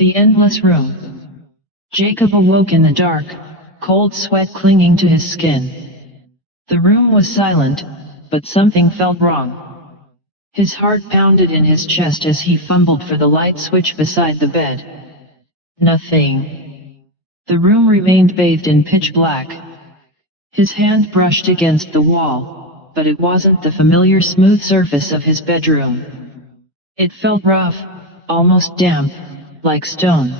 The endless room. Jacob awoke in the dark, cold sweat clinging to his skin. The room was silent, but something felt wrong. His heart pounded in his chest as he fumbled for the light switch beside the bed. Nothing. The room remained bathed in pitch black. His hand brushed against the wall, but it wasn't the familiar smooth surface of his bedroom. It felt rough, almost damp, like stone.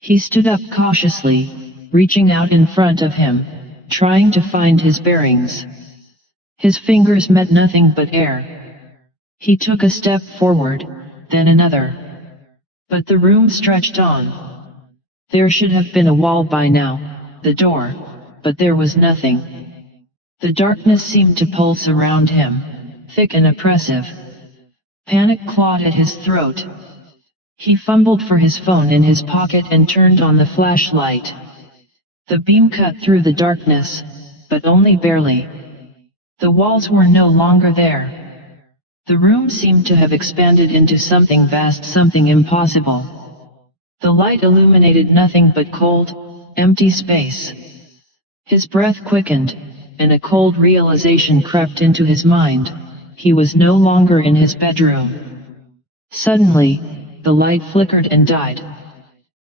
He stood up cautiously, reaching out in front of him, trying to find his bearings. His fingers met nothing but air. He took a step forward, then another. But the room stretched on. There should have been a wall by now, the door, but there was nothing. The darkness seemed to pulse around him, thick and oppressive. Panic clawed at his throat. He fumbled for his phone in his pocket and turned on the flashlight. The beam cut through the darkness, but only barely. The walls were no longer there. The room seemed to have expanded into something vast, something impossible. The light illuminated nothing but cold, empty space. His breath quickened, and a cold realization crept into his mind. He was no longer in his bedroom. Suddenly, the light flickered and died.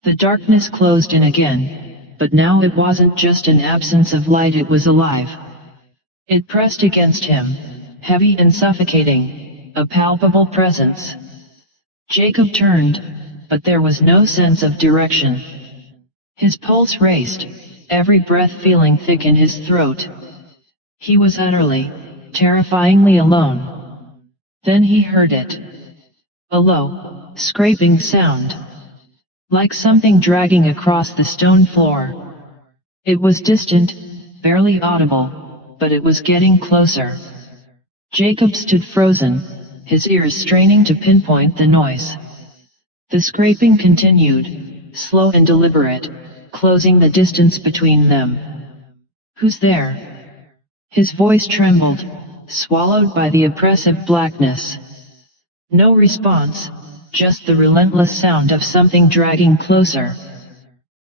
The darkness closed in again, but now it wasn't just an absence of light, it was alive. It pressed against him, heavy and suffocating, a palpable presence. Jacob turned, but there was no sense of direction. His pulse raced, every breath feeling thick in his throat. He was utterly, terrifyingly alone. Then he heard it. A low, scraping sound. Like something dragging across the stone floor. It was distant, barely audible, but it was getting closer. Jacob stood frozen, his ears straining to pinpoint the noise. The scraping continued, slow and deliberate, closing the distance between them. "Who's there?" His voice trembled, swallowed by the oppressive blackness. No response, just the relentless sound of something dragging closer.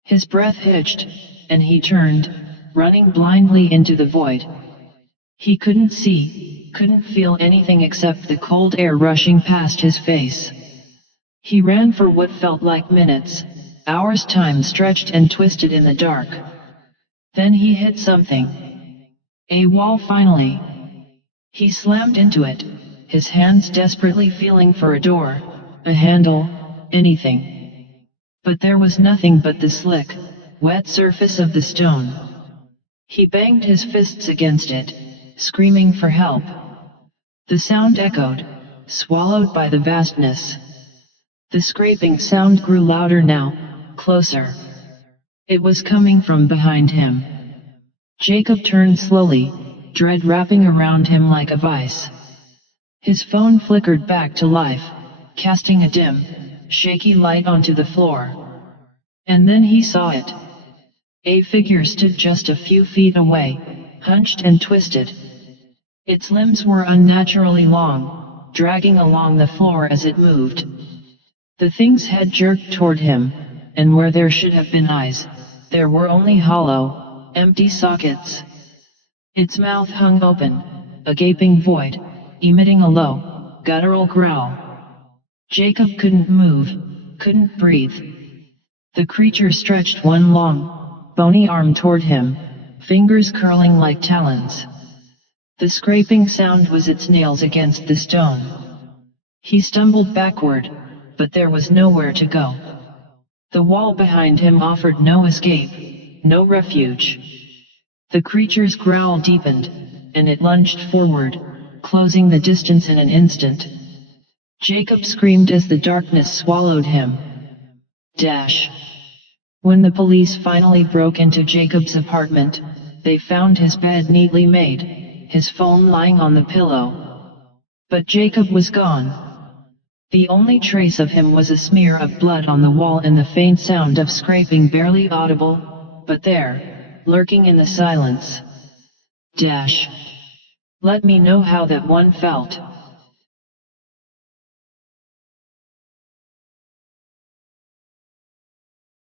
His breath hitched, and he turned, running blindly into the void. He couldn't see, couldn't feel anything except the cold air rushing past his face. He ran for what felt like minutes, hours, time stretched and twisted in the dark. Then he hit something. A wall finally. He slammed into it, his hands desperately feeling for a door, a handle, anything. But there was nothing but the slick, wet surface of the stone. He banged his fists against it, screaming for help. The sound echoed, swallowed by the vastness. The scraping sound grew louder now, closer. It was coming from behind him. Jacob turned slowly, dread wrapping around him like a vice. His phone flickered back to life, casting a dim, shaky light onto the floor. And then he saw it. A figure stood just a few feet away, hunched and twisted. Its limbs were unnaturally long, dragging along the floor as it moved. The thing's head jerked toward him, and where there should have been eyes, there were only hollow, empty sockets. Its mouth hung open, a gaping void, emitting a low, guttural growl. Jacob couldn't move, couldn't breathe. The creature stretched one long, bony arm toward him, fingers curling like talons. The scraping sound was its nails against the stone. He stumbled backward, but there was nowhere to go. The wall behind him offered no escape, no refuge. The creature's growl deepened, and it lunged forward, closing the distance in an instant. Jacob screamed as the darkness swallowed him. When the police finally broke into Jacob's apartment, they found his bed neatly made, his phone lying on the pillow. But Jacob was gone. The only trace of him was a smear of blood on the wall and the faint sound of scraping barely audible, but there, lurking in the silence. Let me know how that one felt.